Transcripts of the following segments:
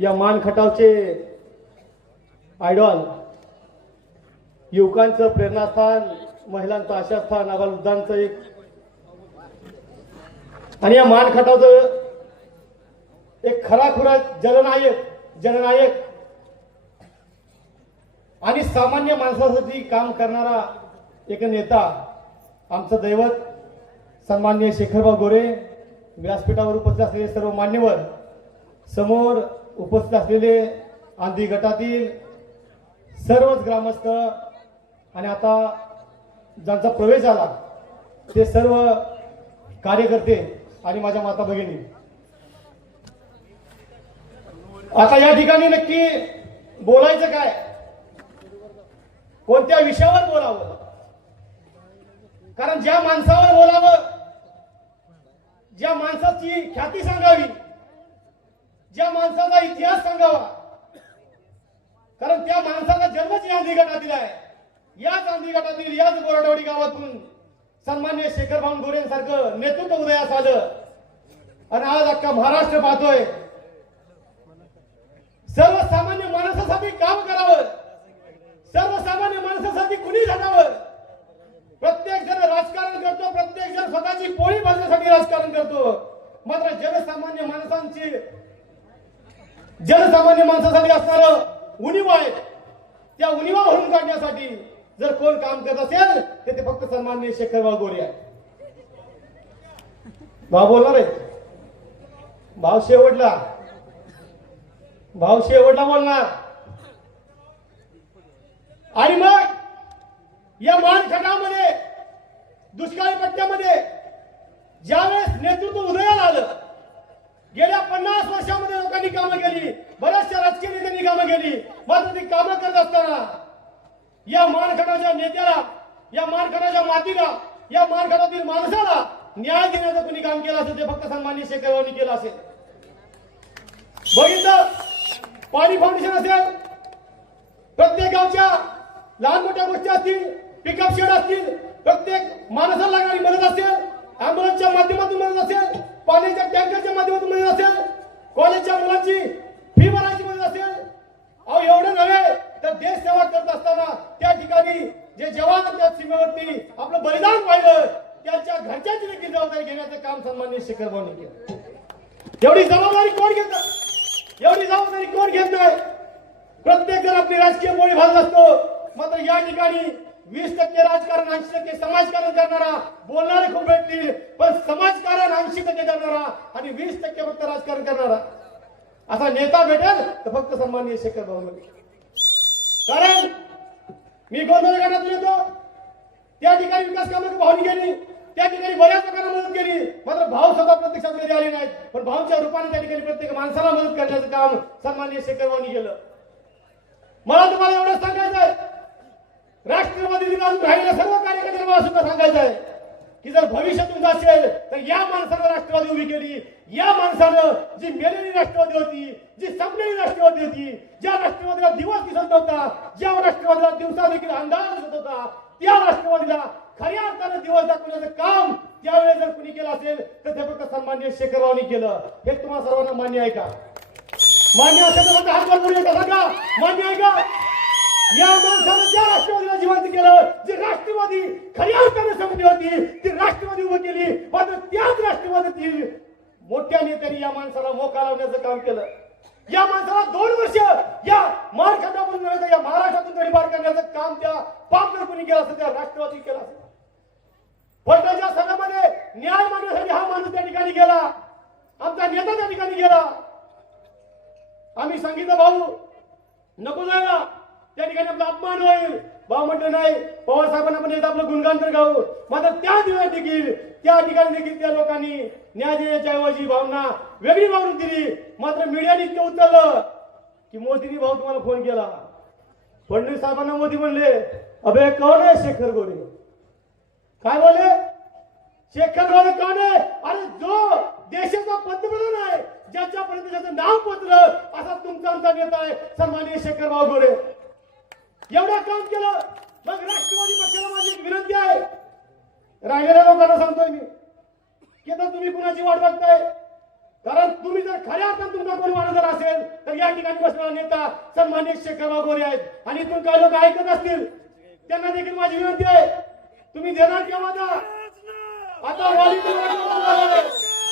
या मान खटावचे आयडॉल युवकांचं प्रेरणास्थान महिलांचं आशास्थान अबालवृद्धांचं एक. आणि या मान खटावचं एक खराखुरा जननायक जननायक. आणि सामान्य माणसासाठी काम करणारा एक नेता आमचं दैवत सन्मान्य शेखरबाब गोरे. व्यासपीठावर उपस्थित असलेले सर्व मान्यवर समोर उपस्थित असलेले आंधी गटातील सर्वच ग्रामस्थ आणि आता ज्यांचा प्रवेश आला ते सर्व कार्यकर्ते आणि माझ्या माता भगिनी. आता या ठिकाणी नक्की बोलायचं काय? कोणत्या विषयावर बोलावं? कारण ज्या माणसावर बोलावं ज्या माणसाची ख्याती सांगावी ज्या माणसाचा इतिहास सांगावा. कारण त्या माणसाचा जन्मच या गांधी गटातील आहे. याच गांधी गटातील याच बोराडवाडी गावातून सन्मान्य शेखर भाऊ गोरेंसारखं नेतृत्व उदयास आलं. आणि आज अख्खा महाराष्ट्र पाहतोय. सर्वसामान्य माणसासाठी काम करावं. सर्वसामान्य माणसासाठी कुणी झाडावं प्रत्येक जण राजकारण करतो प्रत्येक जण स्वतःची पोळी भाजण्यासाठी राजकारण करतो. मात्र जनसामान्य माणसांची जनसामान्य माणसासाठी असणार उणीव आहे. त्या उणीवा भरून काढण्यासाठी जर कोण काम करत असेल तर ते फक्त सन्मान्य शेखर गोरे आहे भाव बोलणार आहे? भाव शेवटला. भाव शेवटला बोलणार. आणि मग या मानखटामध्ये दुष्काळी पट्ट्यामध्ये ज्यावेळेस नेतृत्व उदयाला आलं गेल्या पन्नास वर्षामध्ये लोकांनी कामं केली बऱ्याचशा राजकीय नेत्यांनी कामं केली कामं करत असताना या मानखंडाच्या नेत्याला या मानखंडाच्या मातीला या मानखटातील माणसाला न्याय देण्याचं कुणी काम केलं असेल ते फक्त सन्मान्य शेखररावांनी केलं असेल. बघितलं? पाणी फाउंडेशन असेल. प्रत्येक गावच्या लहान मोठ्या गोष्टी असतील पिकअप शेड असतील प्रत्येक माणसाला लागणारी मदत असेल अँब्युलन्सच्या माध्यमातून मदत असेल पाण्याच्या टँकरच्या माध्यमातून मदत असेल कॉलेजच्या मुलांची फी भरायची मदत असेल अहो एवढं नव्हे तर देश सेवा करत असताना त्या ठिकाणी जे जवान त्या सीमेवरती आपलं बलिदान पाहिलं त्यांच्या घरच्याची देखील जबाबदारी घेण्याचं काम सन्मान्य केलं. एवढी जबाबदारी कोण घेत? एवढी जबाबदारी कोण घेत नाही प्रत्येक जण आपली राजकीय मोळी भाजत असतो मात्र या ठिकाणी वीस टक्के राजकारण ऐंशी टक्के समाजकारण करणारा बोलणारे खूप भेटतील पण समाजकारण ऐंशी टक्के करणारा आणि वीस टक्के फक्त राजकारण करणारा. असा नेता भेटेल तर फक्त सन्माननीय शेखर भाऊ कारण मी गोंधळ गटातून येतो. त्या ठिकाणी विकास कामाची भावनी केली त्या ठिकाणी बऱ्याच लोकांना मदत केली. मात्र भाव स्वतः प्रत्यक्षात कधी आले नाहीत. पण भावच्या रूपाने त्या ठिकाणी प्रत्येक माणसाला मदत करण्याचं काम सन्मान्य शेखरवानी केलं. मला तुम्हाला एवढं सांगायचं आहे. राष्ट्रवादी अजून राहिलेल्या सर्व कार्यकर्त्यांना मला सुद्धा सांगायचं आहे की जर भविष्य तुमचं असेल तर या माणसानं राष्ट्रवादी उभी केली. या माणसानं जी मेलेली राष्ट्रवादी होती जी संपलेली राष्ट्रवादी होती ज्या राष्ट्रवादीला दिवस दिसत नव्हता ज्या राष्ट्रवादीला दिवसा देखील अंधार दिसत होता त्या राष्ट्रवादीला खऱ्या अर्थानं दिवस दाखवण्याचं काम त्यावेळेस जर कुणी केलं असेल तर ते फक्त सन्मान्य शेखररावनी केलं. हे तुम्हाला सर्वांना मान्य आहे का? मान्य असेल तर हात वर सांगा मान्य आहे का? या माणसानं ज्या राष्ट्रवादीला जिवंत केलं जी राष्ट्रवादी खऱ्या अर्थाने संपली होती ती राष्ट्रवादी उभी केली. मात्र त्याच राष्ट्रवादीतील मोठ्या नेत्यांनी या माणसाला मोका लावण्याचं काम केलं. या माणसाला दोन वर्ष या महाराष्ट्रातून नव्हे या महाराष्ट्रातून गडीपार करण्याचं काम त्या पापकर कुणी केलं असेल त्या राष्ट्रवादी केलं असेल पटाच्या सणामध्ये न्याय मागण्यासाठी हा माणूस त्या ठिकाणी गेला. आमचा नेता त्या ठिकाणी गेला. आम्ही सांगितलं भाऊ नको जायला. त्या ठिकाणी आपला अपमान होईल. भाऊ म्हटलं नाही पवार साहेबांना पण एकदा आपलं गुणगान तर गाऊ. मात्र त्या दिवस देखील त्या ठिकाणी देखील त्या लोकांनी न्याय देण्याच्या ऐवजी भावना वेगळी मारून दिली मात्र मीडियाने इतकं उचललं की मोदींनी भाऊ तुम्हाला फोन केला. फडणवीस साहेबांना मोदी म्हणले अबे कौन आहे शेखर गोरे? काय बोले शेखर गोरे कौन आहे? अरे जो देशाचा पंतप्रधान आहे ज्याच्या प्रदेशाचं नाव पत्र असा तुमचा आमचा नेता आहे. सन्माननीय शेखरराव गोरे. एवढं काम केलं मग राष्ट्रवादी पक्षाला माझी एक विनंती आहे. राहिलेल्या लोकांना सांगतोय मी की तर तुम्ही कुणाची वाट बघताय? कारण तुम्ही जर खऱ्या अर्थात तुमचा कोणी माणूस जर असेल तर या ठिकाणी बसणारा नेता सन्मान्य शेखरराव गोरे आहेत. आणि इथून काही लोक ऐकत असतील त्यांना देखील माझी विनंती आहे. तुम्ही देणार केव्हा द्या आता वाली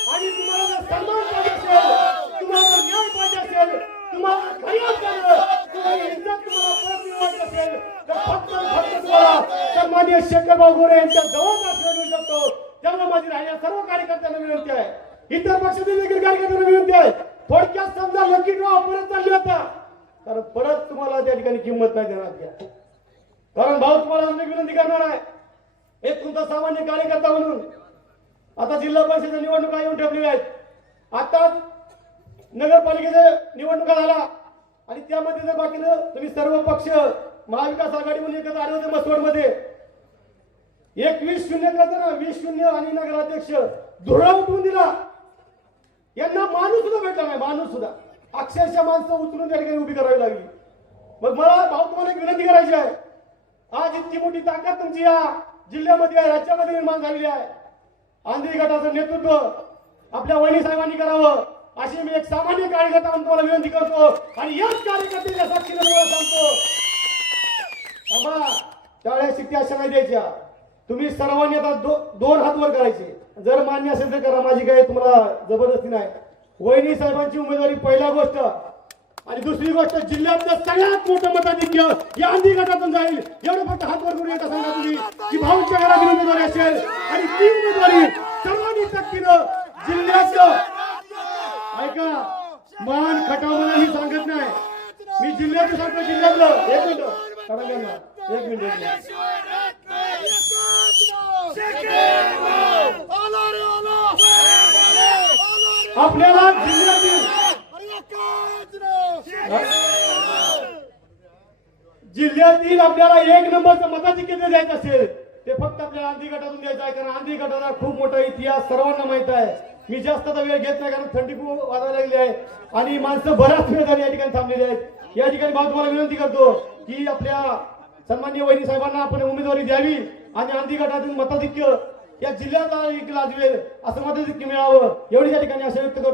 आणि तुम्हाला जर सन्मान पाहिजे असेल तुम्हाला जर न्याय पाहिजे असेल तुम्हाला काही अर्थानं तुम्हाला इज्जत तुम्हाला परत मिळवायची असेल तर फक्त आणि फक्त तुम्हाला सन्मान्य शेखरराव गोरे यांच्या जवळ असलं मिळू शकतो. त्यामुळे माझी राहिल्या सर्व कार्यकर्त्यांना विनंती आहे. इतर पक्षातील देखील कार्यकर्त्यांना विनंती आहे. थोडक्यात समजा लकी ड्रॉ परत चालली होता. कारण परत तुम्हाला त्या ठिकाणी किंमत नाही देणार त्या. कारण भाऊ तुम्हाला अजून विनंती करणार आहे. एक तुमचा सामान्य कार्यकर्ता म्हणून. आता जिल्हा परिषद निवडणुका येऊन ठेवलेल्या आहेत. आता नगरपालिकेच्या निवडणुका झाला आणि त्यामध्ये जर बाकीनं तुम्ही सर्व पक्ष महाविकास आघाडी म्हणून एकत्र आले होते मसवडमध्ये. एक वीस शून्य करतो ना वीस शून्य आणि नगराध्यक्ष धुळा उठवून दिला. यांना माणूस सुद्धा भेटला नाही माणूस सुद्धा. अक्षरशः माणसं उचलून त्या ठिकाणी उभी करावी लागली. मग मला भाऊ तुम्हाला एक विनंती करायची आहे. आज इतकी मोठी ताकद तुमची या जिल्ह्यामध्ये आहे राज्यामध्ये निर्माण झालेली आहे. आंध्री गटाचं नेतृत्व आपल्या वहिनी साहेबांनी करावं. अशी मी एक सामान्य कार्यकर्ता म्हणून तुम्हाला विनंती करतो. आणि याच कार्यकर्त्याच्या साक्षीने तुम्हाला सांगतो. बाबा टाळ्या शिट्ट्या अशा नाही द्यायच्या. तुम्ही सर्वांनी आता दो- दोन हात वर करायचे. जर मान्य असेल तर करा. माझी काय तुम्हाला जबरदस्ती नाही. वहिनी साहेबांची उमेदवारी पहिला गोष्ट. आणि दुसरी गोष्ट जिल्ह्यातलं सगळ्यात मोठं मताधिक्य या अंधी गटातून जाईल. एवढं फक्त हात वर करून येता सांगा तुम्ही की भाऊच्या घरातील उमेदवारी असेल आणि ती उमेदवारी सर्वांनी सक्तीनं जिल्ह्याचं ऐका मान खटाव मला सांगत नाही. मी जिल्ह्याचं सांगतो जिल्ह्यातलं. एक मिनिट. एक मिनिट आपल्याला जिल्ह्यातील जिल्ह्यातील आपल्याला एक नंबरचं मताची केंद्र द्यायचं असेल ते फक्त आपल्याला आंधी गटातून द्यायचं आहे कारण आंधी गटाचा खूप मोठा इतिहास सर्वांना माहीत आहे. मी जास्त आता वेळ घेत नाही कारण थंडी खूप वाजायला लागली आहे. आणि माणसं बऱ्याच वेळ झाली या ठिकाणी थांबलेली आहेत. या ठिकाणी भाऊ तुम्हाला विनंती करतो की आपल्या सन्मान्य वहिनी साहेबांना आपण उमेदवारी द्यावी आणि आंधी गटातून मताधिक्य या जिल्ह्यात लाजवेल असं मताधिक्य मिळावं एवढी या ठिकाणी असं व्यक्त करतो.